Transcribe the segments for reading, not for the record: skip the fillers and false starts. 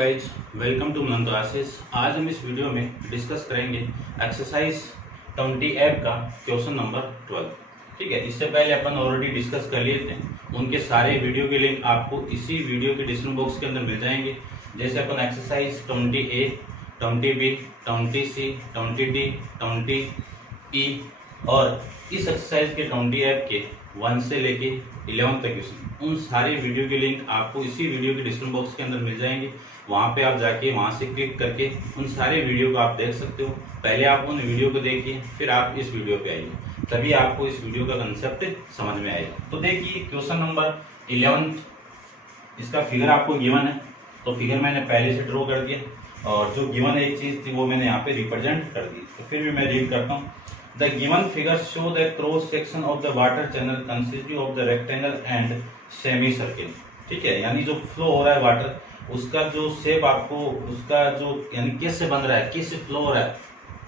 Guys, welcome to Manan classes. आज हम इस वीडियो में डिस्कस करेंगे एक्सरसाइज 20 ऐप का क्वेश्चन नंबर 12। ठीक है, इससे पहले अपन ऑलरेडी डिस्कस कर लिए थे। उनके सारे वीडियो के लिंक आपको इसी वीडियो के डिस्क्रिप्शन बॉक्स के अंदर मिल जाएंगे। जैसे अपन exercise 20A, 20B, 20C, 20D, 20E और इस एक्सरसाइज के 20 ऐप के 1 से लेके 11 तक क्वेश्चन, उन सारे वीडियो के लिंक आपको इसी वीडियो के डिस्क्रिप्शन बॉक्स के अंदर मिल जाएंगे। वहां पे आप जाके वहां से क्लिक करके उन सारे वीडियो को आप देख सकते हो। पहले आप उन वीडियो को देखिए, फिर आप इस वीडियो पे आइए, तभी आपको इस वीडियो का कंसेप्ट समझ में आएगा। तो देखिए क्वेश्चन नंबर 11, इसका फिगर आपको गिवन है, तो फिगर मैंने पहले से ड्रॉ कर दिया और जो गिवन एक चीज थी वो मैंने यहाँ पे रिप्रेजेंट कर दी। तो फिर भी मैं रीड करता हूँ। The given figure show the cross section of the water channel consisting of the rectangle and semicircle। ठीक है, यानी जो फ्लो हो रहा है वाटर, उसका जो शेप आपको, उसका जो यानी कैसे बन रहा है, कैसे फ्लो हो रहा है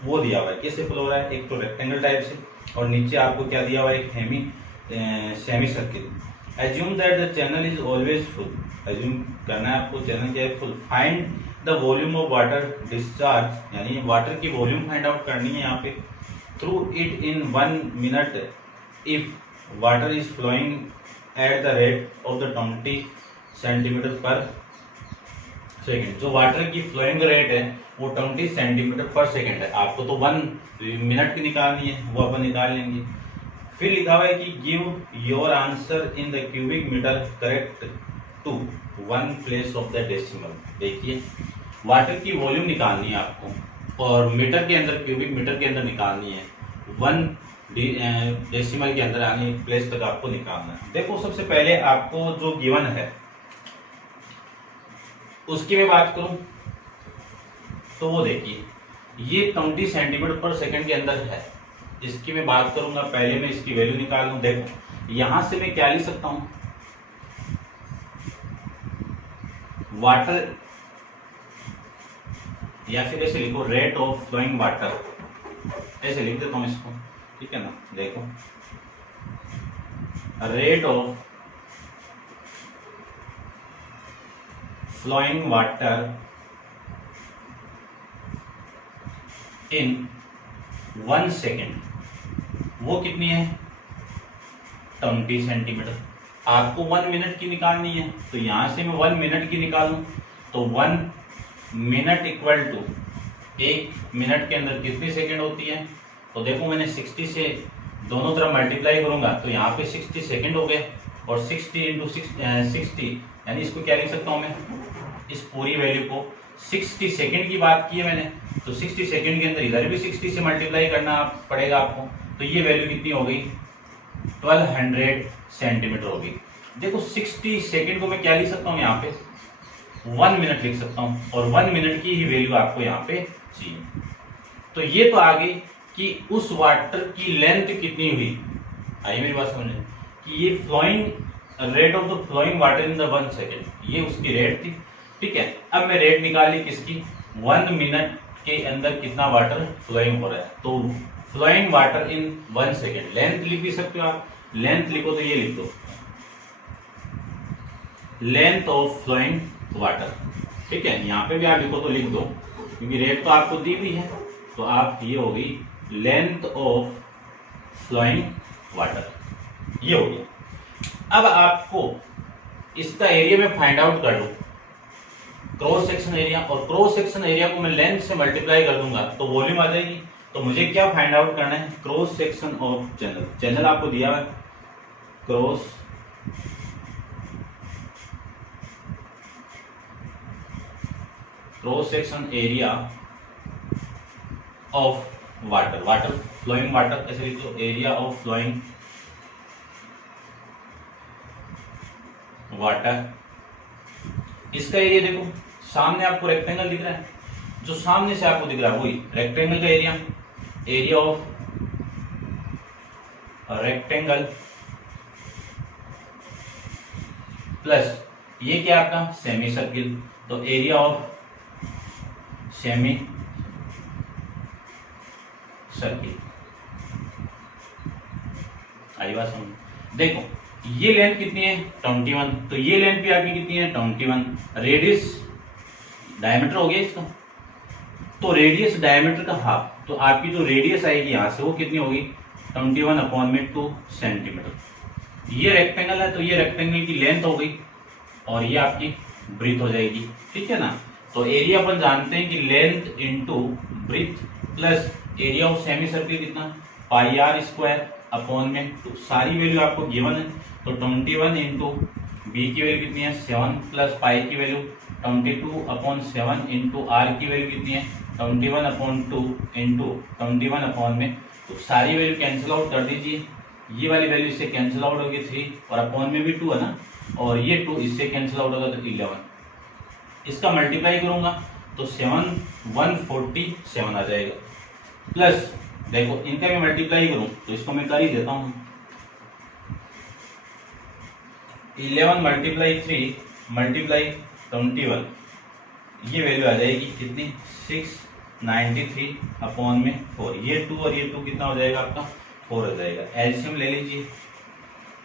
वो दिया हुआ है। कैसे फ्लो हो रहा है, एक तो रेक्टेंगल टाइप से और नीचे आपको क्या दिया हुआ है, एक semi circle. Assume that the channel is always full. Assume करना है आपको चैनल क्या है, full. Find the volume of water discharge, यानी वाटर की वॉल्यूम फाइंड आउट करनी है यहाँ पे। Through it in 1 minute if water is flowing at the rate of the 20 centimetre पर सेकेंड। जो वाटर की फ्लोइंग रेट है वो 20 सेंटीमीटर पर सेकेंड है। आपको तो 1 मिनट की निकालनी है, वो अपन निकाल लेंगे। फिर लिखा हुआ है कि give your answer in the cubic metre correct to 1 place of the decimal. देखिए वाटर की वॉल्यूम निकालनी है आपको और मीटर के अंदर, क्यूबिक मीटर के अंदर निकालनी है। 1 डेसिमल के अंदर यानी प्लेस तक आपको निकालना है। देखो सबसे पहले आपको जो गिवन है उसकी मैं बात करूं तो वो देखिए ये 20 सेंटीमीटर पर सेकंड के अंदर है। इसकी मैं बात करूंगा, पहले मैं इसकी वैल्यू निकाल लूं। देखो यहां से मैं क्या लिख सकता हूं, वाटर, या फिर ऐसे लिखो रेट ऑफ फ्लोइंग वाटर, ऐसे लिख देता हूं इसको। ठीक है ना, देखो rate of flowing water in 1 second, वो कितनी है, 20 सेंटीमीटर। आपको 1 मिनट की निकालनी है, तो यहां से मैं 1 मिनट की निकालूं तो 1 मिनट इक्वल टू, 1 मिनट के अंदर कितनी सेकेंड होती है। तो देखो मैंने 60 से दोनों तरफ मल्टीप्लाई करूंगा तो यहाँ पे 60 सेकेंड हो गए और 60 इंटू 60, यानी इसको क्या लिख सकता हूँ मैं, इस पूरी वैल्यू को 60 सेकेंड की बात की है मैंने, तो 60 सेकेंड के अंदर इधर भी 60 से मल्टीप्लाई करना पड़ेगा आपको। तो ये वैल्यू कितनी हो गई, 1200 सेंटीमीटर हो गई। देखो 60 सेकेंड को मैं क्या लिख सकता हूँ यहाँ पे, 1 मिनट लिख सकता हूं और 1 मिनट की ही वैल्यू आपको यहाँ पे चाहिए। तो ये तो आ गई कि उस वाटर की लेंथ कितनी हुई। आइए मेरी बात समझे कि ये flowing rate of the flowing water in the 1 second, ये उसकी रेट थी। ठीक है, अब मैं रेट निकाली किसकी, 1 मिनट के अंदर कितना वाटर फ्लोइंग हो रहा है। तो flowing water in 1 second, length लिख भी सकते हो आप, लेंथ लिखो तो ये लिख दो, लेंथ ऑफ फ्लोइंग वाटर। ठीक है, यहाँ पे भी आप लिखो तो लिख दो, क्योंकि रेट तो आपको दी हुई है। तो आप, ये होगी लेंथ ऑफ फ्लोइंग वाटर, ये हो गया। अब आपको इसका एरिया में फाइंड आउट कर लूं, क्रॉस सेक्शन एरिया, और क्रॉस सेक्शन एरिया को मैं लेंथ से मल्टीप्लाई कर दूंगा तो वॉल्यूम आ जाएगी। तो मुझे क्या फाइंड आउट करना है, cross section of channel. Channel आपको दिया है cross section area of water, water flowing water, ऐसे लिख दो, एरिया ऑफ फ्लोइंग वाटर। इसका एरिया देखो, सामने आपको रेक्टेंगल दिख रहा है, जो सामने से आपको दिख रहा है वही रेक्टेंगल का area, area of rectangle plus ये क्या आपका सेमी सर्किल, तो एरिया ऑफ सेमी सर्किल। आई बात समझ। देखो ये लेंथ कितनी है, 21, तो ये लेंथ भी आपकी कितनी है, 21। रेडियस डायमीटर हो गया इसका। तो रेडियस डायमीटर का हाफ, तो आपकी जो रेडियस आएगी यहाँ से वो कितनी होगी 21/2 सेंटीमीटर। ये रेक्टेंगल है तो ये रेक्टेंगल की लेंथ हो गई और ये आपकी ब्रीथ हो जाएगी, ठीक है ना। तो एरिया अपन जानते हैं कि length into breadth plus area of semi circle कितना πr²/2। सारी वैल्यू आपको गिवन है। तो 21 इंटू बी की वैल्यू कितनी है 7 प्लस पाई की वैल्यू 22/7 इंटू आर की वैल्यू कितनी है 21/2 इंटू 21 तो सारी वैल्यू कैंसिल आउट कर दीजिए। ये वाली वैल्यू इससे कैंसिल आउट होगी 3 और अपॉन में भी 2 है ना, और ये 2 इससे कैंसिल आउट होगा तो 11। इसका मल्टीप्लाई करूंगा तो 147 आ जाएगा। प्लस देखो इनका भी मल्टीप्लाई करूं तो इसको मैं कर ही देता हूं। 11 मल्टीप्लाई 3 मल्टीप्लाई 21, ये वैल्यू आ जाएगी कितनी 693/4। ये 2 और ये 2 कितना हो जाएगा आपका 4 हो जाएगा। एलसीएम ले लीजिए,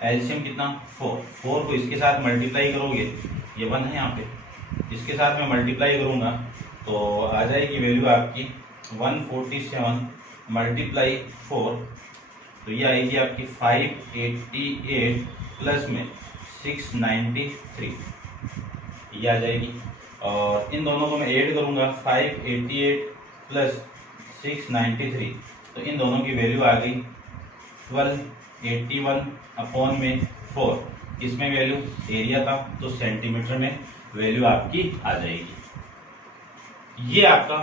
एलसीएम कितना 4 को इसके साथ मल्टीप्लाई करोगे, ये 1 है यहाँ पे, इसके साथ मैं मल्टीप्लाई करूंगा तो आ जाएगी वैल्यू आपकी 147 मल्टीप्लाई 4, तो ये आएगी आपकी 588 प्लस में 693, ये आ जाएगी। और इन दोनों को मैं ऐड करूंगा 588 प्लस 693, तो इन दोनों की वैल्यू आ गई 1281/4। इसमें वैल्यू एरिया था तो सेंटीमीटर में वैल्यू आपकी आ जाएगी। ये आपका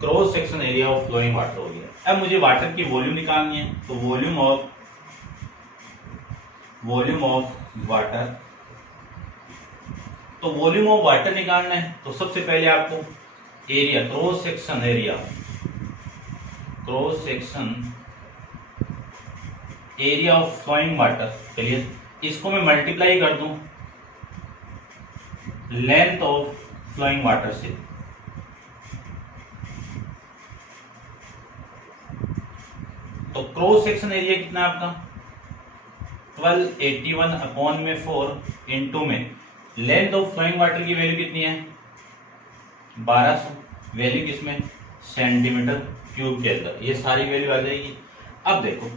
cross section area of flowing water हो गया। अब मुझे वाटर की वॉल्यूम निकालनी है, तो वॉल्यूम ऑफ वाटर, तो वॉल्यूम ऑफ वाटर निकालना है तो सबसे पहले आपको area cross section area of flowing water, चलिए इसको मैं मल्टीप्लाई कर दूं लेंथ ऑफ फ्लोइंग वाटर से, तो क्रॉस सेक्शन एरिया कितना है आपका 1281/4 इंटू में लेंथ ऑफ फ्लोइंग वाटर की वैल्यू कितनी है 1200, वैल्यू किसमें सेंटीमीटर क्यूब के अंदर, ये सारी वैल्यू आ जाएगी। अब देखो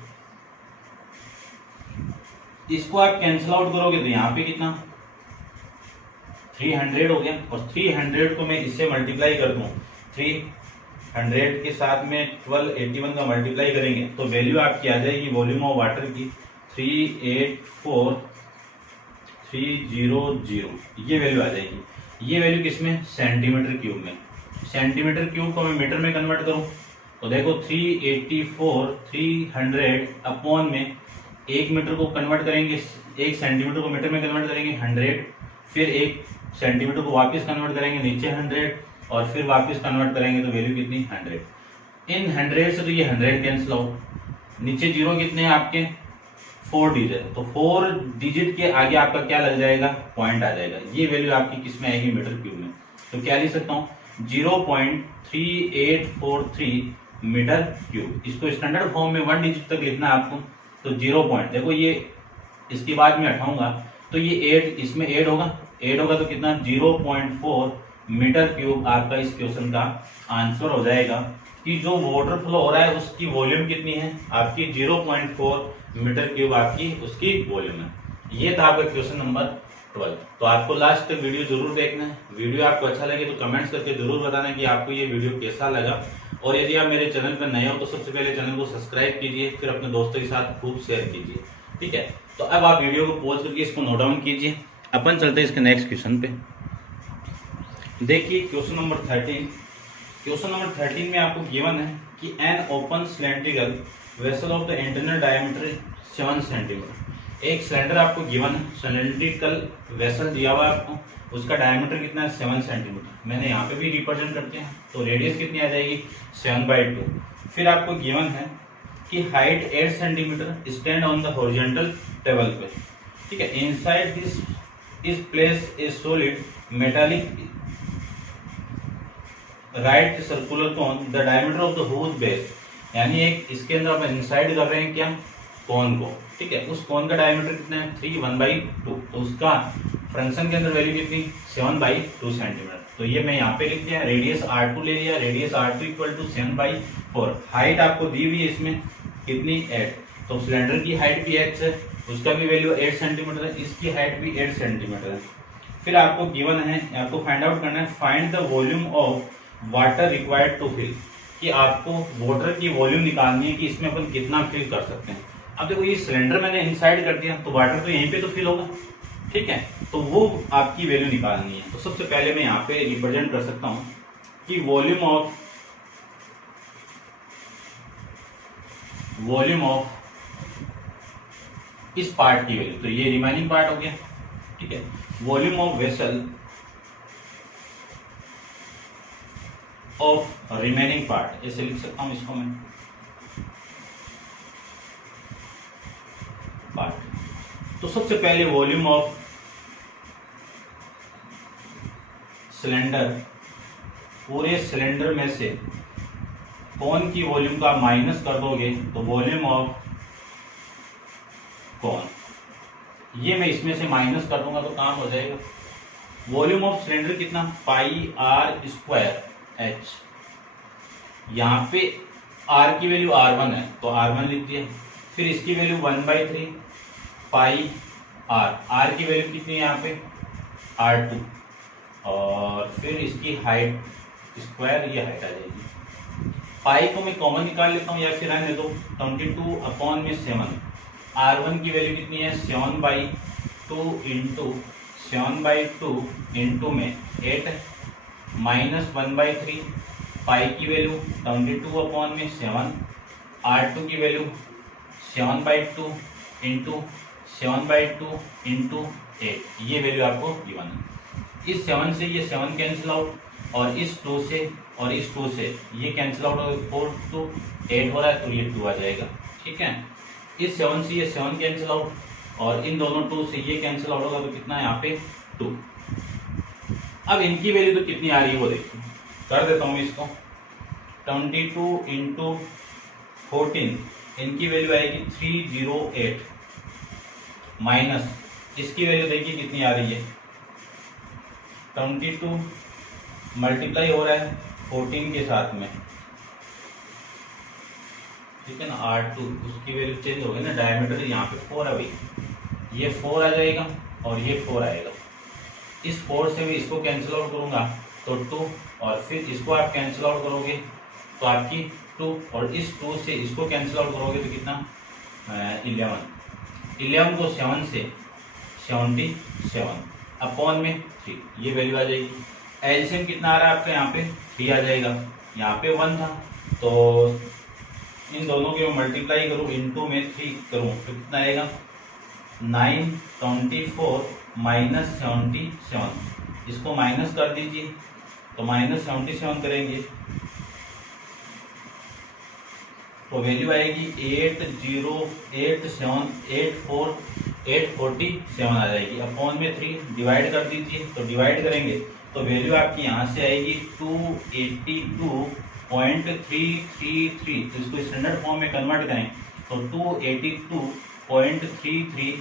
इसको आप कैंसिल आउट करोगे तो यहाँ पे कितना 300 हो गया, और 300 को मैं इससे मल्टीप्लाई कर दूं 300 के साथ में 1281 का मल्टीप्लाई करेंगे तो वैल्यू आपकी आ जाएगी वॉल्यूम ऑफ वाटर की 384300, ये वैल्यू आ जाएगी। ये वैल्यू किसमें सेंटीमीटर क्यूब में, सेंटीमीटर क्यूब को मैं मीटर में कन्वर्ट करूं तो देखो 384,300 में 1 मीटर को कन्वर्ट करेंगे, 1 सेंटीमीटर को मीटर में कन्वर्ट करेंगे 100, फिर 1 सेंटीमीटर को वापस कन्वर्ट करेंगे नीचे 100 और फिर वापस कन्वर्ट करेंगे तो वैल्यू कितनी 100। इन 100 से तो ये 100 कैंसिल आउट, नीचे जीरो कितने हैं आपके 4 डिजिट, तो 4 डिजिट के आगे आपका क्या लग जाएगा पॉइंट आ जाएगा। ये वैल्यू आपकी किस में आएगी मीटर क्यूब में, तो क्या लिख सकता हूँ 0.3843 मीटर क्यूब। इसको स्टैंडर्ड फॉर्म में 1 डिजिट तक लिखना है आपको, तो 0 पॉइंट देखो ये इसके बाद में हटाऊंगा तो ये 8 इसमें ऐड होगा तो कितना 0.4 मीटर क्यूब आपका इस क्वेश्चन का आंसर हो जाएगा कि जो वाटर फ्लो हो रहा है उसकी वॉल्यूम कितनी है आपकी 0.4 मीटर क्यूब आपकी उसकी वॉल्यूम है। ये था आपका क्वेश्चन नंबर 12। तो आपको लास्ट तक वीडियो जरूर देखना है। वीडियो आपको अच्छा लगे तो कमेंट्स करके जरूर बताना कि आपको ये वीडियो कैसा लगा, और यदि आप मेरे चैनल पर नए हो तो सबसे पहले चैनल को सब्सक्राइब कीजिए, फिर अपने दोस्तों के साथ खूब शेयर कीजिए, ठीक है। तो अब आप वीडियो को पॉज करके इसको नोट डाउन कीजिए, अपन चलते हैं इसके नेक्स्ट क्वेश्चन पे। देखिए क्वेश्चन नंबर 13। क्वेश्चन नंबर 13 में आपको गिवन है कि an open cylindrical vessel of the internal diameter 7 centimetre. एक सिलेंडर आपको गिवन है, सिलेंड्रिकल वेसल दिया हुआ है आपको, उसका डायमीटर कितना है 7 सेंटीमीटर। मैंने यहाँ पे भी रिप्रेजेंट करते हैं तो रेडियस कितनी आ जाएगी 7/2। फिर आपको गिवन है कि height 8 centimetre, stand on the horizontal table पे, ठीक है। Inside this is place a solid metallic right circular cone the diameter of the whose base, यानी एक इसके अंदर आप इंसाइड कर रहे हैं क्या कोन को, ठीक है। उस कोन का डायमीटर कितना है 3 1/2, तो उसका फ्रंक्शन के अंदर वैल्यू कितनी 7/2 सेंटीमीटर। तो ये मैं यहाँ पे लिख दिया, रेडियस R2 ले लिया, radius R2 equal to 7/4। Height आपको दी हुई है इसमें कितनी 8, तो सिलेंडर की हाइट भी x है, उसका भी वैल्यू 8 सेंटीमीटर है, इसकी हाइट भी 8 सेंटीमीटर है। फिर आपको गिवन है, आपको फाइंड आउट करना है find the volume of water required to fill, कि आपको वाटर की वॉल्यूम निकालनी है कि इसमें अपन कितना फिल कर सकते हैं। अब देखो ये सिलेंडर मैंने इनसाइड कर दिया तो वाटर तो यहीं पे तो फिल होगा, ठीक है, तो वो आपकी वैल्यू निकालनी है। तो सबसे पहले मैं यहाँ पे रिप्रेजेंट कर सकता हूँ कि वॉल्यूम ऑफ इस पार्ट की वैल्यू, तो ये रिमेनिंग पार्ट हो गया, ठीक है, volume of vessel of remaining part, ऐसे लिख सकता हूं इसको मैं पार्ट। तो सबसे पहले वॉल्यूम ऑफ सिलेंडर, पूरे सिलेंडर में से कौन की वॉल्यूम का माइनस कर दोगे तो वॉल्यूम ऑफ कौन, ये मैं इसमें से माइनस कर दूंगा तो काम हो जाएगा। वॉल्यूम ऑफ सिलेंडर कितना, पाई आर स्क्वायर एच, यहाँ पे R की वैल्यू R1 है तो R1 लिख दिया, फिर इसकी वैल्यू 1/3 पाई R की वैल्यू कितनी है यहाँ पे R2, और फिर इसकी हाइट स्क्वायर, ये हाइट आ जाएगी। पाई को मैं कॉमन निकाल लेता हूँ या फिर रहने दो, 22/7, R1 की वैल्यू कितनी है 7/2 इंटू 7/2 इंटू में 8 माइनस 1/3, पाई की वैल्यू 22/7, R2 की वैल्यू 7/2 इंटू 7/2 इंटू 8, ये वैल्यू आपको गिवन है। इस 7 से ये 7 कैंसिल आउट, और इस 2 से और इस 2 से ये कैंसिल आउट हो, 4 to 8 हो रहा है तो ये 2 आ जाएगा, ठीक है। इस 7 से ये 7 कैंसिल आउट, और इन दोनों 2 से ये कैंसिल आउट होगा तो कितना है यहाँ पे 2। अब इनकी वैल्यू तो कितनी आ रही है वो देखिए, कर देता हूँ इसको, 22 इंटू 14, इनकी वैल्यू आएगी 308, माइनस इसकी वैल्यू देखिए कितनी आ रही है 22 मल्टीप्लाई हो रहा है 14 के साथ में, ठीक है ना, R2 उसकी वैल्यू चेंज हो गई ना, डायमीटर यहाँ पे 4 है भाई, ये 4 आ जाएगा और ये 4 आएगा। इस 4 से भी इसको कैंसिल आउट करूंगा तो 2, और फिर इसको आप कैंसिल आउट करोगे तो आपकी 2, और इस 2 से इसको कैंसिल आउट करोगे तो कितना 11 को 7 से 77 अपॉन में 3, ये वैल्यू आ जाएगी। एलसीएम कितना आ रहा है आपका यहाँ पे 3 आ जाएगा, यहाँ पे 1 था तो इन दोनों के मल्टीप्लाई करूँ इंटू में 3 करूँ तो कितना आएगा 924 माइनस 77, इसको माइनस कर दीजिए तो माइनस 77 करेंगे तो वैल्यू आएगी 847 आ जाएगी, अपॉन में 3 डिवाइड कर दीजिए, तो डिवाइड करेंगे तो वैल्यू आपकी यहाँ से आएगी 282.333, तो इसको स्टैंडर्ड फॉर्म में कन्वर्ट करें तो 282.33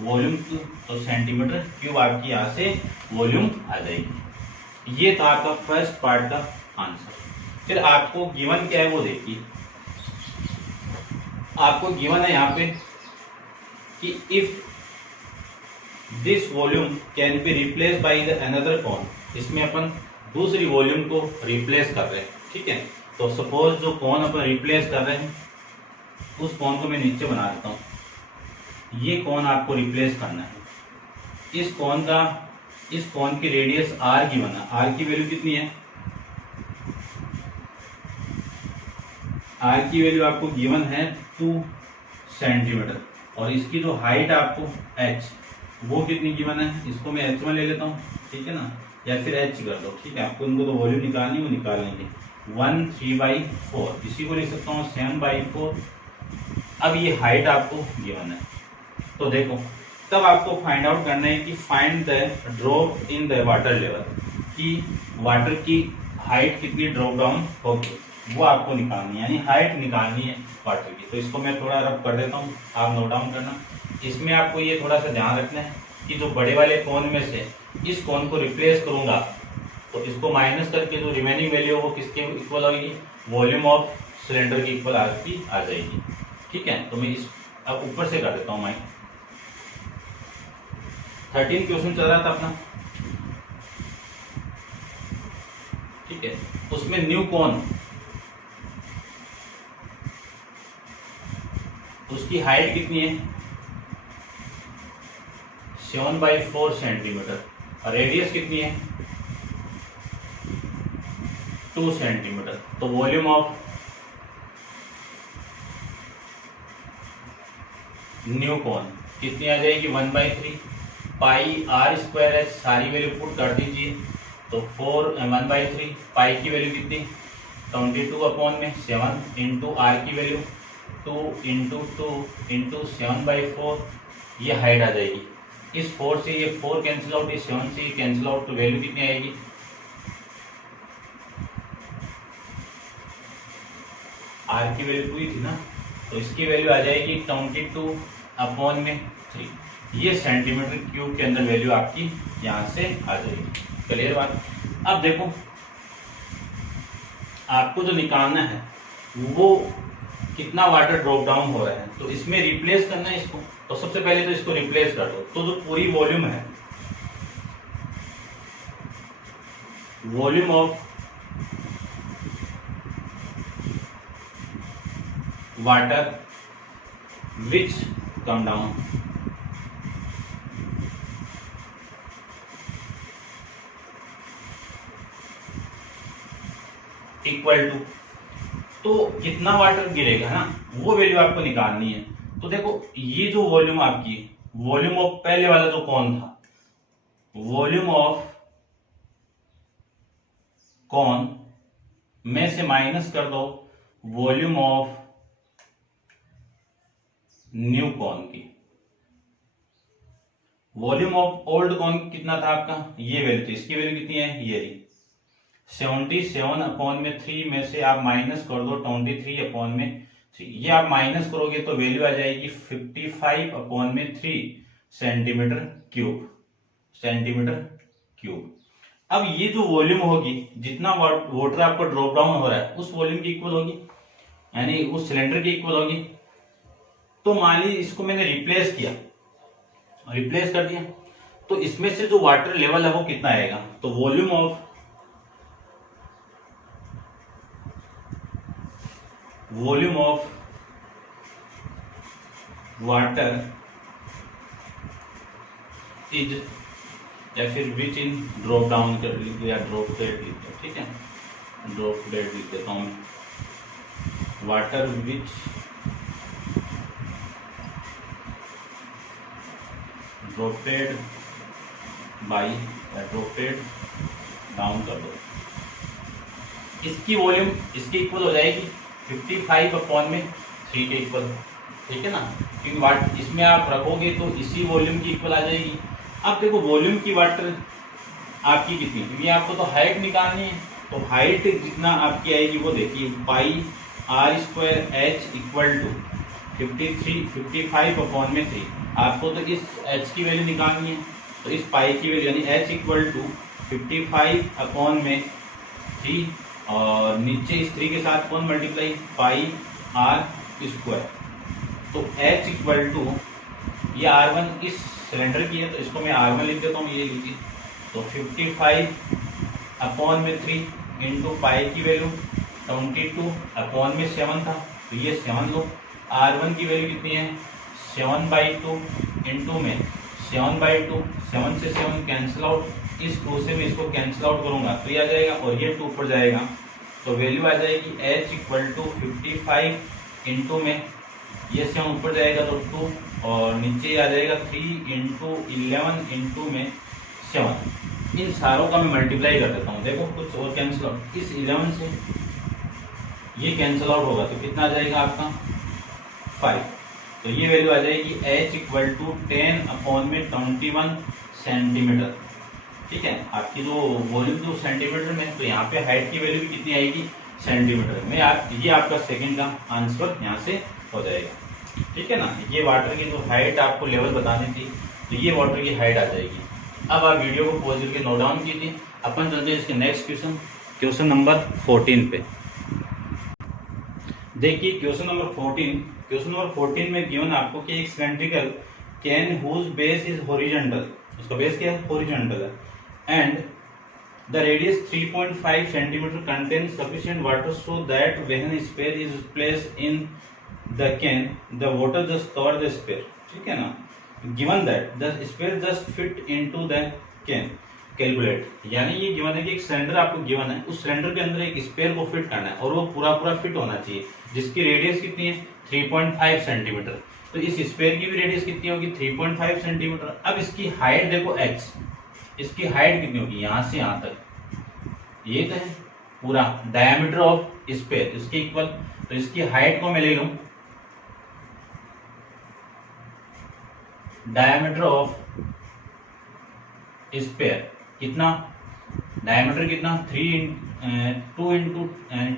वॉल्यूम तो सेंटीमीटर क्यूब आपकी यहाँ से वॉल्यूम आ जाएगी। ये था आपका फर्स्ट पार्ट का आंसर। फिर आपको गिवन क्या है वो देखिए, आपको गिवन है यहाँ पे कि if this volume can be replace by the another cone, इसमें अपन दूसरी वॉल्यूम को रिप्लेस कर रहे हैं, ठीक है। तो सपोज जो कॉन अपन रिप्लेस कर रहे हैं उस कॉन को मैं नीचे बना देता हूँ, ये कॉन आपको रिप्लेस करना है। इस कॉन की रेडियस r गिवन है, r की वैल्यू कितनी है, r की वैल्यू आपको गिवन है 2 सेंटीमीटर, और इसकी जो हाइट आपको h वो कितनी गिवन है, इसको मैं h1 ले लेता हूँ, ठीक है ना, या फिर h कर दो, ठीक है। आपको इनको तो वॉल्यूम निकालनी वो निकाल लेंगे, 1/3/4, इसी को लिख सकता हूँ 7/4। अब ये हाइट आपको गिवन है, तो देखो तब आपको फाइंड आउट करना है कि find the drop in the water level, कि वाटर की हाइट कितनी ड्रॉप डाउन होगी वो आपको निकालनी है, यानी हाइट निकालनी है वाटर की। तो इसको मैं थोड़ा रब कर देता हूँ, आप नोट डाउन करना। इसमें आपको ये थोड़ा सा ध्यान रखना है कि जो बड़े वाले कोन में से इस कोन को रिप्लेस करूंगा तो इसको माइनस करके जो रिमेनिंग वैल्यू है वो किसके इक्वल होगी, वॉल्यूम ऑफ सिलेंडर की इक्वल आपकी आ जाएगी। ठीक है, तो मैं इस अब ऊपर से कर देता हूँ। मैं 13 क्वेश्चन चल रहा था अपना, ठीक है, उसमें न्यू कौन, उसकी हाइट कितनी है 7/4 सेंटीमीटर और रेडियस कितनी है 2 सेंटीमीटर। तो वॉल्यूम ऑफ न्यू कौन कितनी आ जाएगी 1/3 पाई आर स्क्वायर है, सारी वैल्यू पुट कर दीजिए। तो 1/3 पाई की वैल्यू कितनी 22/7 इंटू आर की वैल्यू 2 इंटू 2 इंटू 7/4, ये हाइट आ जाएगी। इस 4 से ये 4 कैंसिल आउट, इस 7 से ये कैंसिल आउट, तो वैल्यू कितनी आएगी आर की वैल्यू 2 ही थी ना, तो इसकी वैल्यू आ जाएगी 22/3। ये सेंटीमीटर क्यूब के अंदर वैल्यू आपकी यहां से आ जाएगी। क्लियर बात। अब देखो आपको जो निकालना है वो कितना वाटर ड्रॉप डाउन हो रहा है, तो इसमें रिप्लेस करना है इसको। तो सबसे पहले तो इसको रिप्लेस कर दो, तो जो पूरी वॉल्यूम है, volume of water which come down equal to, तो कितना वाटर गिरेगा ना वो वैल्यू आपको निकालनी है। तो देखो ये जो वॉल्यूम आपकी, वॉल्यूम ऑफ पहले वाला जो कौन था, वॉल्यूम ऑफ कौन में से माइनस कर दो वॉल्यूम ऑफ न्यू कौन की। वॉल्यूम ऑफ ओल्ड कौन कितना था आपका, ये वैल्यू थी, इसकी वैल्यू कितनी है ये रही 77/3 में से आप माइनस कर दो 23/3, ये आप माइनस करोगे तो वैल्यू आ जाएगी 55/3 सेंटीमीटर क्यूब। अब ये जो वॉल्यूम होगी, जितना वाटर आपको ड्रॉप डाउन हो रहा है उस वॉल्यूम की इक्वल होगी, यानी उस सिलेंडर की इक्वल होगी। तो मान लीजिए इसको मैंने रिप्लेस किया, रिप्लेस कर दिया, तो इसमें से जो वाटर लेवल है वो कितना आएगा, तो वॉल्यूम ऑफ वाटर इज, या फिर विच इन ड्रॉप डाउन कर लीजिए या ड्रॉप डेट लिखते, ठीक है, ड्रॉप डेट लिख देता हूं, वाटर विच ड्रॉपेड बाई या ड्रॉपेड डाउन कर दो, इसकी वॉल्यूम इसकी इक्वल हो जाएगी 55/3 के इक्वल, ठीक है ना, क्योंकि वाट इसमें आप रखोगे तो इसी वॉल्यूम की इक्वल आ जाएगी। अब देखो वॉल्यूम की वाटर आपकी कितनी, क्योंकि आपको तो हाइट निकालनी है, तो हाइट जितना आपकी आएगी वो देखिए pi R square H equal to 55/3। आपको तो इस h की वैल्यू निकालनी है, तो इस पाई की वैल्यू यानी h इक्वल टू 55/3 और नीचे इस 3 के साथ कौन मल्टीप्लाई पाई आर स्क्वायर, तो h इक्वल टू ये R1 इस सिलेंडर की है तो इसको मैं R1 लिख देता हूँ, ये लीजिए, तो 55/3 इंटू पाई की वैल्यू 22/7 था, तो ये 7 लो। R1 की वैल्यू कितनी है 7/2 इंटू में 7/2, 7 से 7 कैंसिल आउट, इस 2 से मैं इसको कैंसिल आउट करूंगा तो ये आ जाएगा और ये 2 ऊपर जाएगा, तो वैल्यू आ जाएगी h इक्वल टू 55 इंटू में ये 7 ऊपर जाएगा तो 2 और नीचे आ जाएगा 3 इंटू 11 इंटू में 7। इन सारों का मैं मल्टीप्लाई कर देता हूँ, देखो कुछ और कैंसिल आउट, इस 11 से ये कैंसिल आउट होगा तो कितना आ जाएगा आपका 5, तो ये वैल्यू आ जाएगी h इक्वल टू 10/21 सेंटीमीटर, ठीक है। आपकी जो वॉल्यूम जो सेंटीमीटर में, तो यहाँ पे हाइट की वैल्यू भी कितनी आएगी सेंटीमीटर में, ये आपका सेकंड का आंसर यहाँ से हो जाएगा, ठीक है ना। ये वाटर की जो हाइट आपको लेवल बतानी थी, तो ये वाटर की हाइट आ जाएगी। अब आप वीडियो को पॉज करके नोट डाउन कीजिए। अपन चलते हैं इसके नेक्स्ट क्वेश्चन नंबर 14 पे। देखिए क्वेश्चन नंबर 14 में गिवन आपको कि एक cylindrical can whose base is horizontal, उसका बेस क्या है, हॉरिजॉन्टल है, and the radius 3.5 centimetre contains sufficient water so that when sphere is placed in the can the water just cover the sphere. ठीक है ना, given that the sphere just fit into the can calculate, यानी ये given है कि एक cylinder आपको given है, उस सिलेंडर के अंदर एक स्फीयर को फिट करना है और वो पूरा फिट होना चाहिए, जिसकी रेडियस कितनी है 3.5 सेंटीमीटर। तो इस स्फीयर की भी रेडियस कितनी होगी 3.5 सेंटीमीटर। अब इसकी हाइट देखो h, इसकी हाइट कितनी होगी यहां से यहां तक, ये तो है पूरा डायमीटर ऑफ स्फीयर इसके इक्वल। तो इसकी हाइट को मैं ले लूं डायमीटर ऑफ स्फीयर कितना, डायमीटर कितना 2 इंटू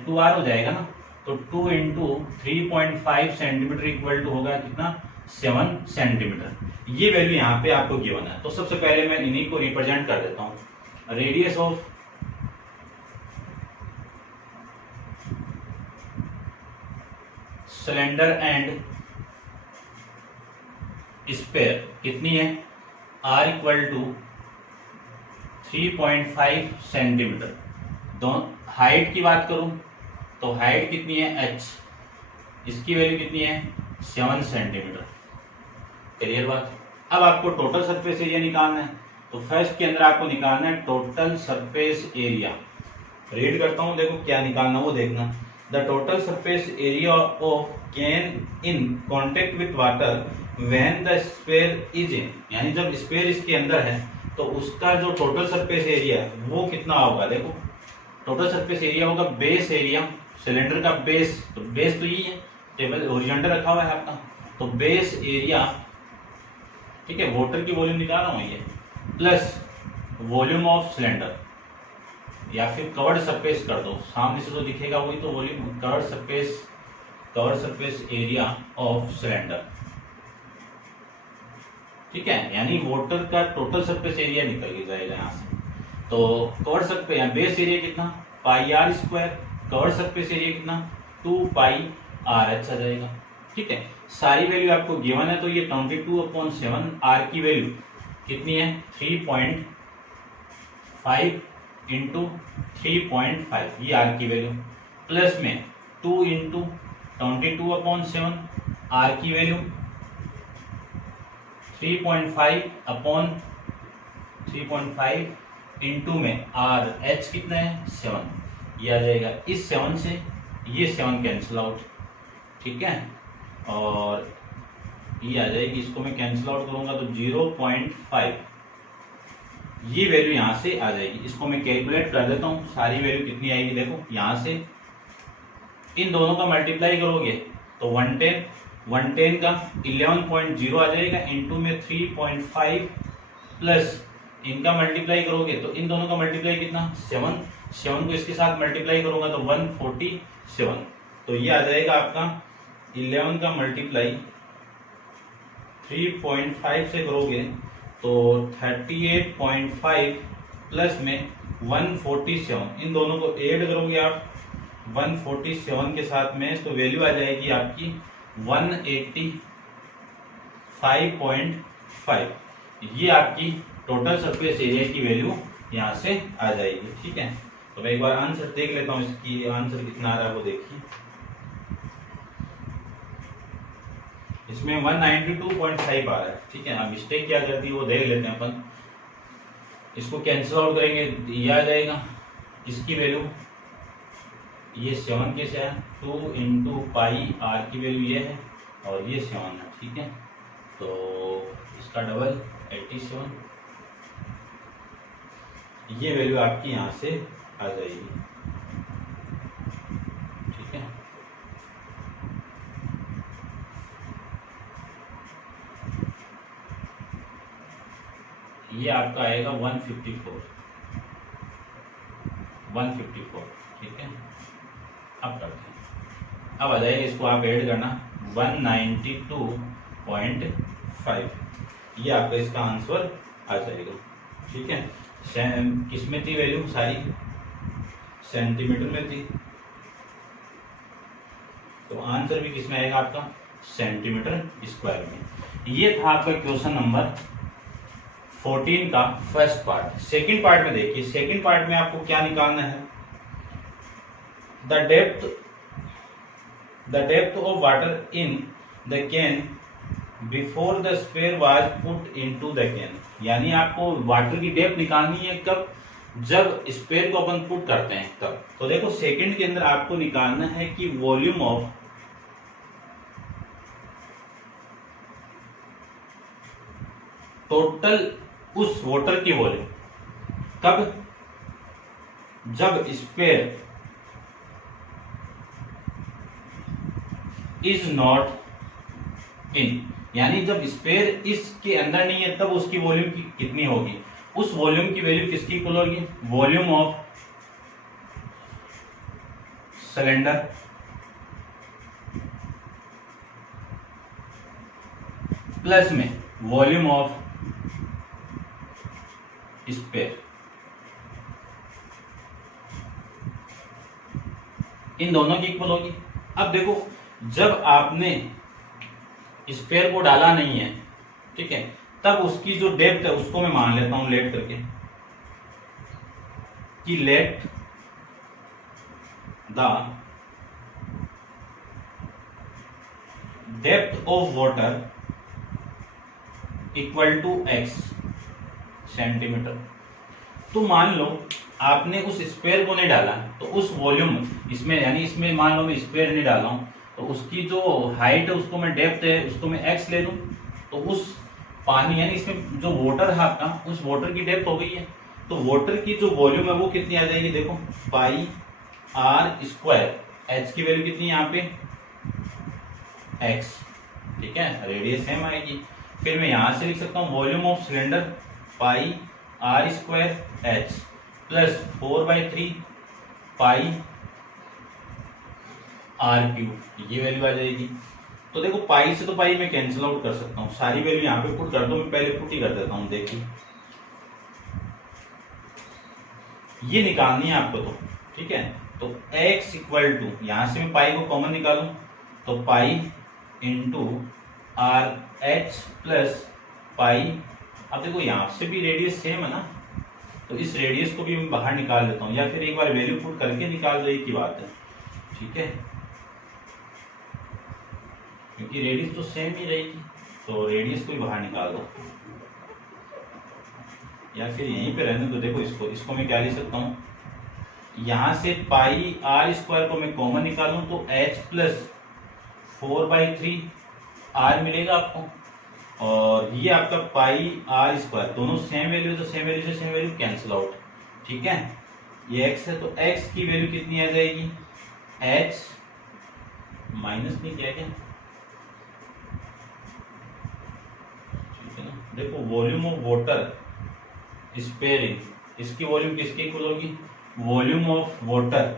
2r हो जाएगा ना, तो 2 इंटू 3.5 सेंटीमीटर इक्वल टू होगा कितना 7 सेंटीमीटर। ये वैल्यू यहाँ पे आपको गिवन है। तो सबसे पहले मैं इन्हीं को रिप्रेजेंट कर देता हूं, radius of cylinder and sphere कितनी है, r इक्वल टू 3.5 सेंटीमीटर। दोनों हाइट की बात करूं तो हाइट कितनी है h, इसकी वैल्यू कितनी है 7 सेंटीमीटर। क्लियर बात। अब आपको टोटल सरफेस एरिया निकालना है, तो फर्स्ट के अंदर आपको निकालना है टोटल सरफेस एरिया। रीड करता हूं, देखो क्या निकालना वो देखना। The total surface area of can in contact with water when the sphere is in, यानी जब स्फीयर इसके अंदर है तो उसका जो टोटल सरफेस एरिया वो कितना होगा। देखो टोटल सरफेस एरिया होगा बेस एरिया, सिलेंडर का बेस, तो बेस तो यही है, टेबल हॉरिजॉन्टल रखा हुआ है आपका, तो बेस एरिया, ठीक है, वाटर की वॉल्यूम निकाल रहा हूं ये, प्लस वॉल्यूम ऑफ सिलेंडर, या फिर कवर्ड सरफेस कर दो, सामने से तो दिखेगा वही तो volume, covered surface area of cylinder. ठीक है, यानी वाटर का टोटल सरफेस एरिया निकल के जाएगा यहाँ से। तो कवर्ड सरफेस बेस एरिया कितना pi R square, covered surface area कितना 2 पाई आर एच आ जाएगा। ठीक है, सारी वैल्यू आपको गिवन है, तो ये 22/7 आर की वैल्यू कितनी है 3.5 इंटू 3.5, ये आर की वैल्यू, प्लस में 2 इंटू 22/7 आर की वैल्यू 3.5 इंटू में आर एच कितना है 7, ये आ जाएगा। इस 7 से ये 7 कैंसिल आउट, ठीक है, और ये आ जाएगी, इसको मैं कैंसिल आउट करूंगा तो 0.5, ये वैल्यू यहां से आ जाएगी। इसको मैं कैलकुलेट कर देता हूं, सारी वैल्यू कितनी आएगी, देखो यहां से इन दोनों का मल्टीप्लाई करोगे तो 110 का 11.0 आ जाएगा, इंटू में 3.5 प्लस इनका मल्टीप्लाई करोगे तो इन दोनों का मल्टीप्लाई कितना 7 को इसके साथ मल्टीप्लाई करूंगा तो 147, तो ये आ जाएगा आपका 11 का मल्टीप्लाई 3.5 से करोगे तो 38.5 प्लस में 147, इन दोनों को ऐड करोगे आप 147 के साथ में, तो वैल्यू आ जाएगी आपकी 185.5, ये आपकी टोटल सरफेस एरिया की वैल्यू यहाँ से आ जाएगी। ठीक है, तो मैं एक बार आंसर देख लेता हूँ, इसकी आंसर कितना आ रहा है वो देखिए। इसमें 192.5 आ रहा है। ठीक है, अब मिस्टेक क्या करती है वो देख लेते हैं अपन, इसको कैंसिल आउट करेंगे, ये आ जाएगा, इसकी वैल्यू ये 7 कैसे है 2 इंटू पाई आर की वैल्यू ये है और ये 7 है। ठीक है, तो इसका डबल 87, ये वैल्यू आपकी यहाँ से आ जाएगी। ठीक है, ये आपका आएगा 154। ठीक है, अब करते हैं, अब आ जाएगा, इसको आप ऐड करना 192.5, ये आपका इसका आंसर आ जाएगा। ठीक है, किसमें थी वैल्यू, सारी सेंटीमीटर में थी, तो आंसर भी किसमें आएगा आपका, सेंटीमीटर स्क्वायर में। ये था आपका क्वेश्चन नंबर 14 का फर्स्ट पार्ट। सेकंड पार्ट में देखिए, सेकंड पार्ट में आपको क्या निकालना है, the depth of water in the can before the sphere was put into the can. यानी आपको वाटर की डेप्थ निकालनी है कब, जब स्पेयर को अपन पुट करते हैं तब। तो देखो सेकंड के अंदर आपको निकालना है कि वॉल्यूम ऑफ टोटल उस वाटर की वॉल्यूम कब, जब स्पेयर इज नॉट इन, यानी जब स्पेयर इसके अंदर नहीं है तब उसकी वॉल्यूम की कितनी होगी, उस वॉल्यूम की वैल्यू किसकी इक्वल होगी, वॉल्यूम ऑफ सिलेंडर प्लस में वॉल्यूम ऑफ स्पेयर। इन दोनों की इक्वल होगी। अब देखो जब आपने स्पेयर को डाला नहीं है, ठीक है, तब उसकी जो डेप्थ है उसको मैं मान लेता हूं लेट करके, कि let the depth of water equal to x centimetre. तो मान लो आपने उस स्पेयर को नहीं डाला, तो उस वॉल्यूम इसमें, यानी इसमें मान लो मैं स्पेयर नहीं डाला हूं, तो उसकी जो हाइट है उसको मैं, डेप्थ है उसको मैं x ले लूं, तो उस पानी यानी इसमें जो वाटर है आपका, उस वाटर की डेप्थ हो गई है, तो वाटर की जो वॉल्यूम है वो कितनी आ जाएगी, देखो पाई आर स्क्वायर, h की वैल्यू कितनी है यहाँ पे x, ठीक है, रेडियस सेम आएगी। फिर मैं यहां से लिख सकता हूँ volume of cylinder pi R square H plus 4/3 pi R cube, ये वैल्यू आ जाएगी। तो देखो पाई से तो पाई मैं कैंसिल आउट कर सकता हूँ, सारी वैल्यू यहाँ पे पुट कर दो, मैं पहले पुट ही कर देता हूँ। देखिए ये निकालनी है आपको, तो ठीक है, तो x इक्वल टू, यहां से मैं पाई को कॉमन निकालूं तो pi into R H plus pi. अब देखो यहां से भी रेडियस सेम है ना, तो इस रेडियस को भी मैं बाहर निकाल लेता हूं, या फिर एक बार वैल्यू पुट करके निकाल दो, एक ही बात है, ठीक है, क्योंकि रेडियस तो सेम ही रहेगी, तो रेडियस को भी बाहर निकाल दो, या फिर यहीं पे रहने दो। देखो इसको मैं क्या लिख सकता हूँ, यहां से पाई आर स्क्वायर को मैं कॉमन निकालूं तो h प्लस 4/3 आर मिलेगा आपको, और ये आपका पाई आर स्क्वायर, दोनों सेम वैल्यू, तो सेम वैल्यू से सेम वैल्यू कैंसिल आउट, ठीक है, ये x है, तो x की वैल्यू कितनी आ जाएगी, h माइनस नहीं किया क्या, ठीक है ना। देखो वॉल्यूम ऑफ वाटर स्पेयरिंग, इसकी वॉल्यूम किसकी इक्वल होगी, वॉल्यूम ऑफ वाटर,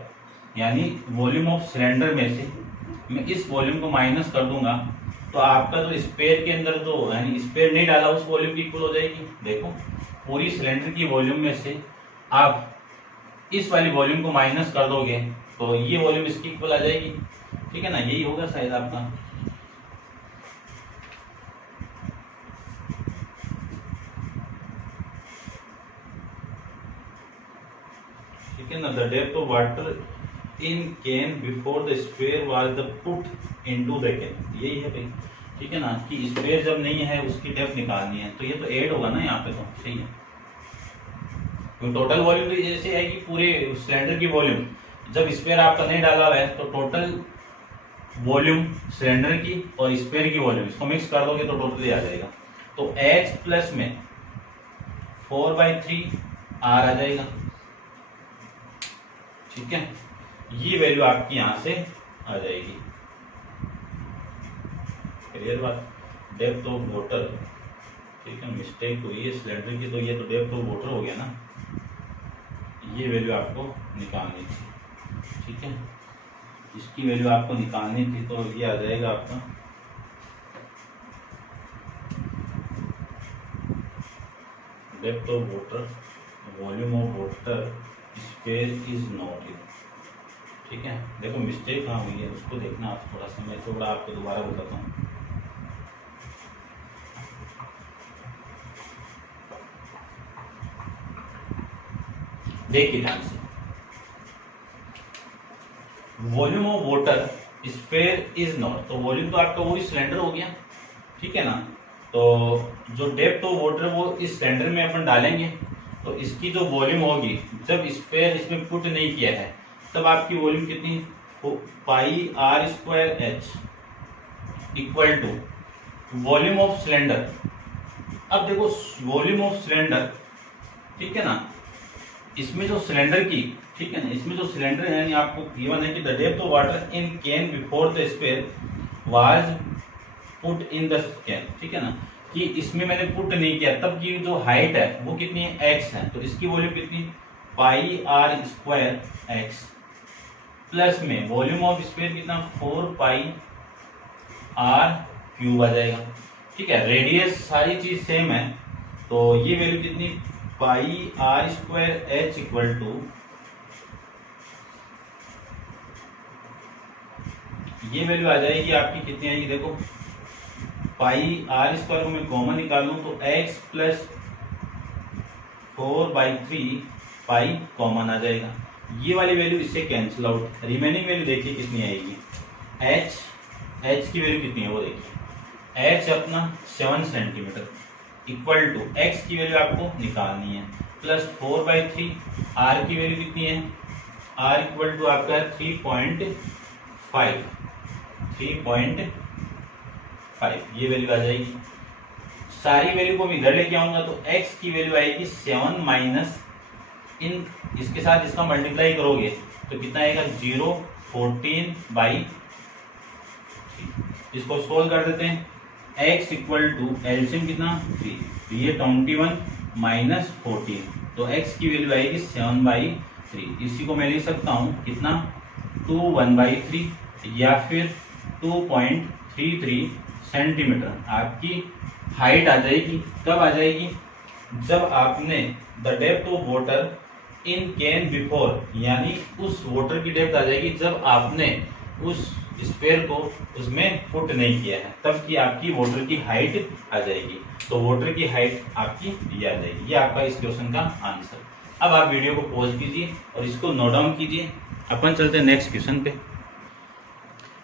यानी वॉल्यूम ऑफ सिलेंडर में से मैं इस वॉल्यूम को माइनस कर दूंगा, तो आपका जो स्पेयर के अंदर जो, यानी स्पेयर नहीं डाला उस वॉल्यूम की इक्वल हो जाएगी। देखो पूरी सिलेंडर की वॉल्यूम में से आप इस वाली वॉल्यूम को माइनस कर दोगे तो ये वॉल्यूम इसकी इक्वल आ जाएगी, ठीक है ना, यही होगा शायद आपका। ठीक है ना, the depth of water in can before the sphere was the put into the can, यही है भाई, ठीक है ना, कि स्पेयर जब नहीं है उसकी डेप्थ निकालनी है, तो ये तो ऐड होगा ना यहाँ पे, तो सही है, तो टोटल वॉल्यूम तो जैसे है कि पूरे सिलेंडर की वॉल्यूम, जब स्पेयर आपका नहीं डाला हुआ है तो टोटल वॉल्यूम सिलेंडर की और स्पेयर की वॉल्यूम इसको मिक्स कर दोगे तो टोटली आ जाएगा, तो h प्लस में 4/3 आर आ जाएगा, ठीक है, ये वैल्यू आपकी यहां से आ जाएगी, क्लियर बात। डेप्थ ऑफ वाटर, ठीक है, मिस्टेक हुई है सिलेंडर की, तो ये तो डेप्थ ऑफ वाटर हो गया ना, ये वैल्यू आपको निकालनी थी, ठीक है, इसकी वैल्यू आपको निकालनी थी, तो ये आ जाएगा आपका depth of water volume of water spare is not it. ठीक है, देखो मिस्टेक कहाँ हुई है उसको देखना आप थोड़ा सा, मैं थोड़ा आपको दोबारा बताता हूँ। देखिए ध्यान से, volume of water spare is not, तो वॉल्यूम तो आपका वही सिलेंडर हो गया, ठीक है ना। तो जो डेप्थ ऑफ वाटर वो इस सिलेंडर में अपन डालेंगे, तो इसकी जो वॉल्यूम होगी जब स्पेयर इसमें पुट नहीं किया है तब आपकी वॉल्यूम कितनी, pi R square H equal to volume of cylinder. अब देखो वॉल्यूम ऑफ सिलेंडर, ठीक है ना, इसमें जो सिलेंडर की, ठीक है ना, इसमें जो सिलेंडर है, यानी आपको गिवन है कि the depth of water in can before the sphere was put in the can, ठीक है ना, कि इसमें मैंने पुट नहीं किया तब की जो हाइट है वो कितनी है, x है, तो इसकी वॉल्यूम कितनी, pi R square x, plus में वॉल्यूम ऑफ स्पेयर कितना, 4 पाई आर क्यूब आ जाएगा। ठीक है, रेडियस सारी चीज सेम है, तो ये वैल्यू कितनी, pi R square H equal to, ये वैल्यू आ जाएगी आपकी कितनी आएगी, देखो पाई आर स्क्वायर को मैं कॉमन निकाल लूं तो x प्लस 4/3 पाई कॉमन आ जाएगा। ये वाली वैल्यू इससे कैंसिल आउट, रिमेनिंग वैल्यू देखिए कितनी आएगी, h की वैल्यू कितनी है वो देखिए, h अपना 7 सेंटीमीटर इक्वल टू x की वैल्यू आपको निकालनी है प्लस 4/3, r की वैल्यू कितनी है, r इक्वल टू आपका 3.5, ये वैल्यू आ जाएगी। सारी वैल्यू को मैं इधर लेके आऊंगा तो x की वैल्यू आएगी 7 माइनस इन, इसके साथ इसका मल्टीप्लाई करोगे तो कितना आएगा, 0.14/, इसको सोल्व कर देते हैं, x इक्वल टू एलसीएम कितना 3, तो ये 21 माइनस 14, तो x की वैल्यू आएगी 7/3। इसी को मैं लिख सकता हूँ कितना, 21/3 या फिर 2.33 सेंटीमीटर आपकी हाइट आ जाएगी। कब आ जाएगी, जब आपने the depth of water in can before, यानी उस वाटर की डेप्थ आ जाएगी जब आपने उस स्पेयर को उसमें पुट नहीं किया है, तब की आपकी वाटर की हाइट आ जाएगी। तो वाटर की हाइट आपकी ये आ जाएगी, ये आपका इस क्वेश्चन का आंसर। अब आप वीडियो को पॉज कीजिए और इसको नोट डाउन कीजिए, अपन चलते हैं नेक्स्ट क्वेश्चन पे।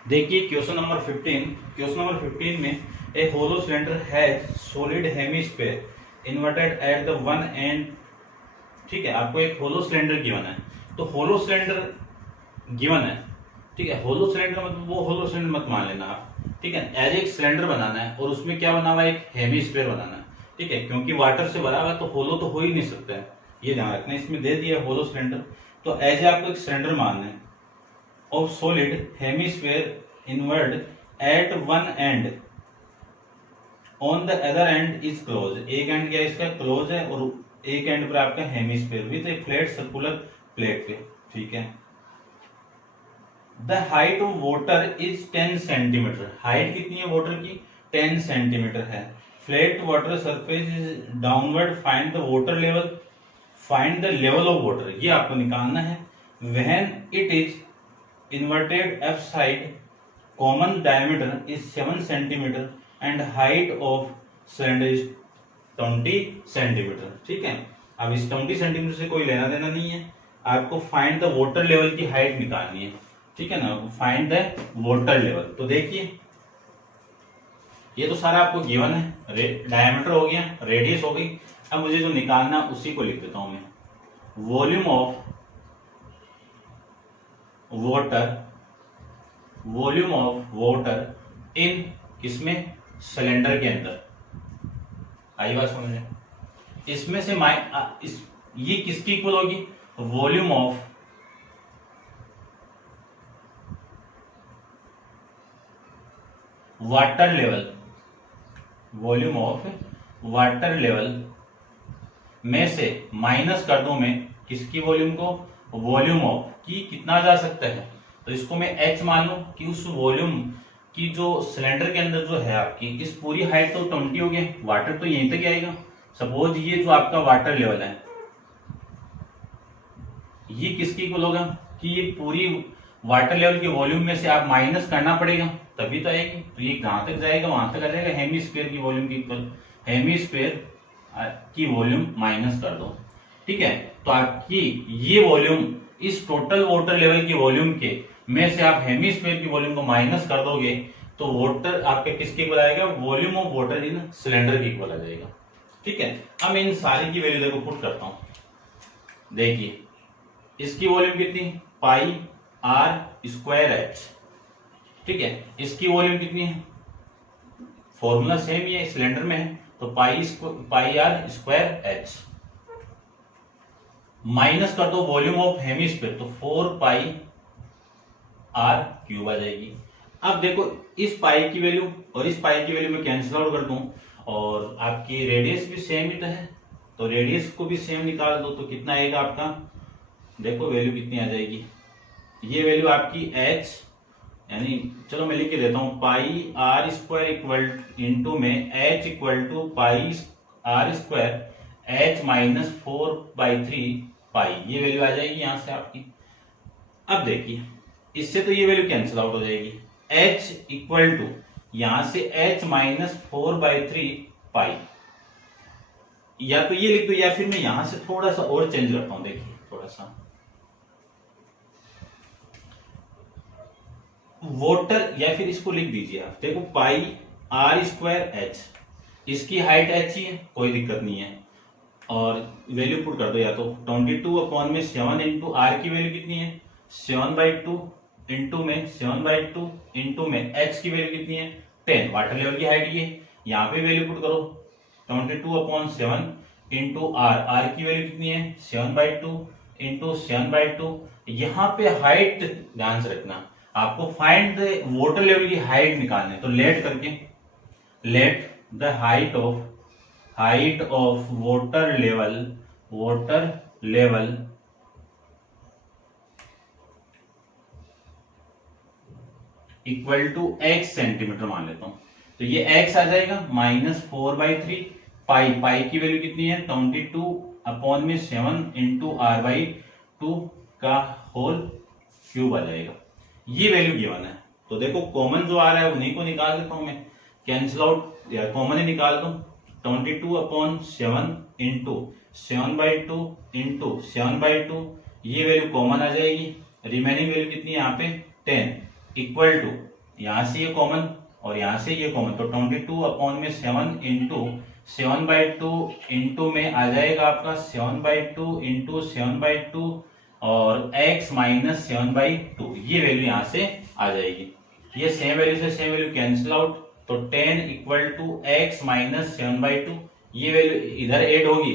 देखिए क्वेश्चन नंबर 15, क्वेश्चन नंबर 15 में a hollow cylinder has solid hemisphere inverted at the one end, ठीक है, आपको एक होलो सिलेंडर गिवन है, तो होलो सिलेंडर गिवन है, ठीक है, होलो सिलेंडर मतलब वो होलो सिलेंडर मत मान लेना आप, ठीक है, एज एक सिलेंडर बनाना है और उसमें क्या बना हुआ है, एक हेमिस्फीयर बनाना है, ठीक है, क्योंकि वाटर से भरा हुआ तो होलो तो हो ही नहीं सकता है, ये ध्यान रखना। इसमें दे दिया होलो सिलेंडर, तो एज आपको एक सिलेंडर मानना है of solid hemisphere inward at one end on the other end is close, एक एंड क्या इसका क्लोज है और एक एंड पर आपका hemisphere with a flat circular plate पे, ठीक है। The height of water is 10 centimetre, height कितनी है वाटर की, 10 सेंटीमीटर है। Flat water surface is downward, find the water level, find the level of water, ये आपको निकालना है। When it is inverted F side, common diameter is 7 centimetre and height of cylinder is 20 centimetre, ठीक है। अब इस 20 centimetre से कोई लेना देना नहीं है, आपको फाइंड द वाटर लेवल की हाइट निकालनी है, ठीक है ना, फाइंड द वाटर लेवल। तो देखिए ये तो सारा आपको गिवन है, डायमीटर हो गया, रेडियस हो गई, अब मुझे जो निकालना उसी को लिख देता हूं मैं, volume of water, volume of water इन, किसमें, सिलेंडर के अंदर, आई बात समझ में, इसमें से ये किसकी इक्वल होगी, volume of water level, volume of water level में से माइनस कर दूं मैं किसकी वॉल्यूम को, वॉल्यूम ऑफ की कितना जा सकता है, तो इसको मैं h मान लूं कि उस वॉल्यूम की जो सिलेंडर के अंदर जो है आपकी, इस पूरी हाइट तो 20 हो गया, वाटर तो यहीं तक आएगा। सपोज ये जो आपका वाटर लेवल है, ये किसकी इक्वल होगा कि ये पूरी वाटर लेवल के वॉल्यूम में से आप माइनस करना पड़ेगा तभी तो आएगी। तो ये कहां तक जाएगा, वहां तक आ जाएगा हेमी स्क्वायर की वॉल्यूम की इक्वल। हेमी स्क्वायर की वॉल्यूम माइनस कर दो, ठीक है। तो आपकी ये वॉल्यूम इस टोटल वाटर लेवल की वॉल्यूम के में से आप हेमी स्क्वायर की वॉल्यूम को माइनस कर दोगे तो वाटर आपके किसके इक्वल आएगा, volume of water in cylinder के इक्वल आ जाएगा, ठीक है। अब इन सारी की वैल्यू देखो पुट करता हूं। देखिए इसकी वॉल्यूम कितनी, पाई आर स्क्वायर एच, ठीक है। इसकी वॉल्यूम कितनी है, फॉर्मूला सेम ही है, सिलेंडर में है, तो पाई आर स्क्वायर एच माइनस कर दो वॉल्यूम ऑफ हेमिस्फीयर तो 4 पाई आर क्यूब आ जाएगी। अब देखो इस पाई की वैल्यू और इस पाई की वैल्यू में कैंसिल आउट कर दूं और आपकी रेडियस भी सेम ही तो है, तो रेडियस को भी सेम निकाल दो तो कितना आएगा आपका, देखो वैल्यू कितनी आ जाएगी। ये वैल्यू आपकी h यानी चलो मैं लिख के देता हूं, pi R square equal into में h equal to pi R square h minus 4/3 pi, ये वैल्यू आ जाएगी यहां से आपकी। अब देखिए इससे तो ये वैल्यू कैंसिल आउट हो जाएगी, h इक्वल टू यहां से h माइनस 4/3 पाई, या तो ये लिख दो या फिर मैं यहां से थोड़ा सा और चेंज करता हूं। देखिए थोड़ा सा वाटर या फिर इसको लिख दीजिए आप, देखो पाई आर स्क्वायर एच, इसकी हाइट एच ही है, कोई दिक्कत नहीं है, और वैल्यू पुट कर दो या तो 22/7 इंटू आर की वैल्यू कितनी है 7/2 इंटू में 7/2 इंटू में एच की वैल्यू कितनी है 10, वाटर लेवल की हाइट ये, यहाँ पे वैल्यू पुट करो 22/7 इंटू आर की वैल्यू कितनी है 7/2 इंटू 7/2। यहाँ पे हाइट ध्यान से रखना, आपको फाइंड द वाटर लेवल की हाइट निकालनी है, तो लेट करके let the height of water level equal to x centimetre मान लेता हूं, तो ये x आ जाएगा माइनस 4/3 पाई की वैल्यू कितनी है 22/7 इंटू r/2 का होल क्यूब आ जाएगा। ये वैल्यू गिवन है, तो देखो कॉमन जो आ रहा है उन्हीं को निकाल देता हूं मैं, कैंसिल आउट या कॉमन ही निकाल दो 22/7 इंटू 7/2 इंटू 7/2, ये वैल्यू कॉमन आ जाएगी, रिमेनिंग वैल्यू कितनी है यहाँ पे 10 इक्वल टू यहां से ये कॉमन और यहां से ये कॉमन, तो 22/7 इंटू 7/2 इंटू में आ जाएगा आपका 7/2 इंटू 7/2 और x माइनस 7/2, ये वैल्यू यहां से आ जाएगी। ये सेम वैल्यू से सेम वैल्यू कैंसिल आउट, तो 10 इक्वल टू x माइनस 7/2, ये वैल्यू इधर ऐड होगी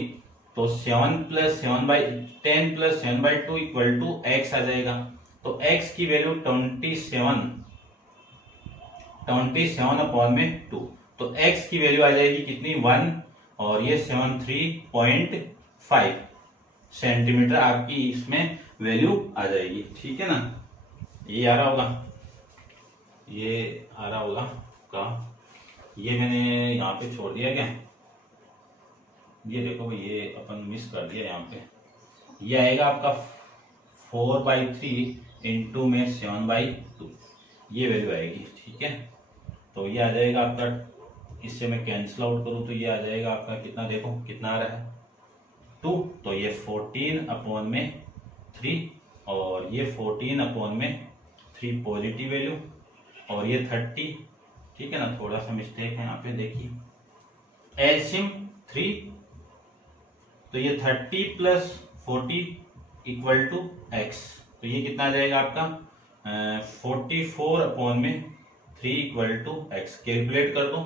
तो 10 प्लस 7/2 इक्वल टू x आ जाएगा, तो x की वैल्यू 27/2, तो x की वैल्यू आ जाएगी कितनी 1 और ये 73.5 सेंटीमीटर आपकी इसमें वैल्यू आ जाएगी, ठीक है ना। ये आ रहा होगा का, ये मैंने यहाँ पे छोड़ दिया क्या, ये देखो भाई ये अपन मिस कर दिया, यहाँ पे ये आएगा आपका 4/3 इंटू में 7/2, ये वैल्यू आएगी, ठीक है। तो ये आ जाएगा आपका, इससे मैं कैंसिल आउट करूं तो ये आ जाएगा आपका कितना, देखो कितना आ रहा है 2, तो ये 14/3 और ये 14/3 पॉजिटिव वैल्यू और ये 30, ठीक है ना, थोड़ा सा मिस्टेक है यहाँ पे देखिए, एलसीएम 3, तो ये 30 प्लस 40 इक्वल टू एक्स, तो ये कितना आ जाएगा आपका 44/3 इक्वल टू एक्स। कैलकुलेट कर दो,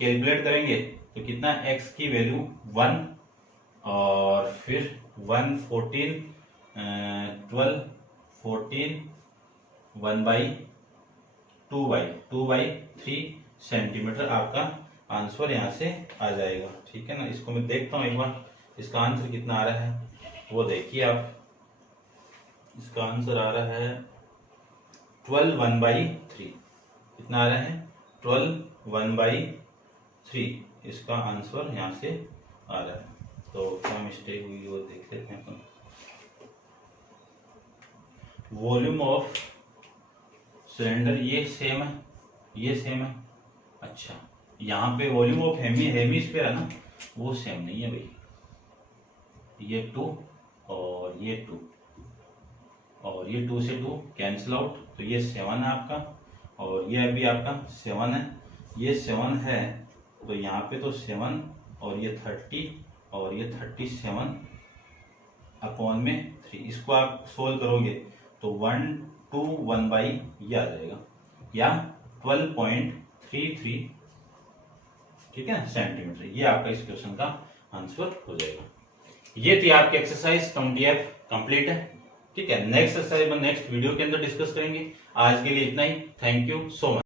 कैलकुलेट करेंगे तो कितना x की वैल्यू 1 और फिर 1 14 12 14 1/2/3 सेंटीमीटर आपका आंसर यहाँ से आ जाएगा, ठीक है ना। इसको मैं देखता हूँ एक बार इसका आंसर कितना आ रहा है, वो देखिए आप, इसका आंसर आ रहा है 12/1/3, कितना आ रहा है 12/1/3, इसका आंसर यहाँ से आ रहा है। तो क्या मिस्टेक हुई वो देख लेते हैं अपन। वॉल्यूम ऑफ सिलेंडर ये सेम है, ये सेम है। अच्छा, यहाँ पे वॉल्यूम ऑफ हेमिस्फीयर है ना, वो सेम नहीं है भाई। ये 2 और ये 2 और ये 2 से 2 कैंसिल आउट, तो ये 7 है आपका, और ये अभी आपका 7 है, ये 7 है, तो यहाँ पे तो 7 और ये 30 और ये 37 अपॉन में 3। इसको आप सोल्व करोगे तो 121 बाई ये आ जाएगा, या 12.33, ठीक है, सेंटीमीटर। ये आपका इस क्वेश्चन का आंसर हो जाएगा। ये थी आपकी एक्सरसाइज 20F कंप्लीट है, ठीक है। नेक्स्ट एक्सरसाइज नेक्स्ट वीडियो के अंदर डिस्कस करेंगे। आज के लिए इतना ही। Thank you so much.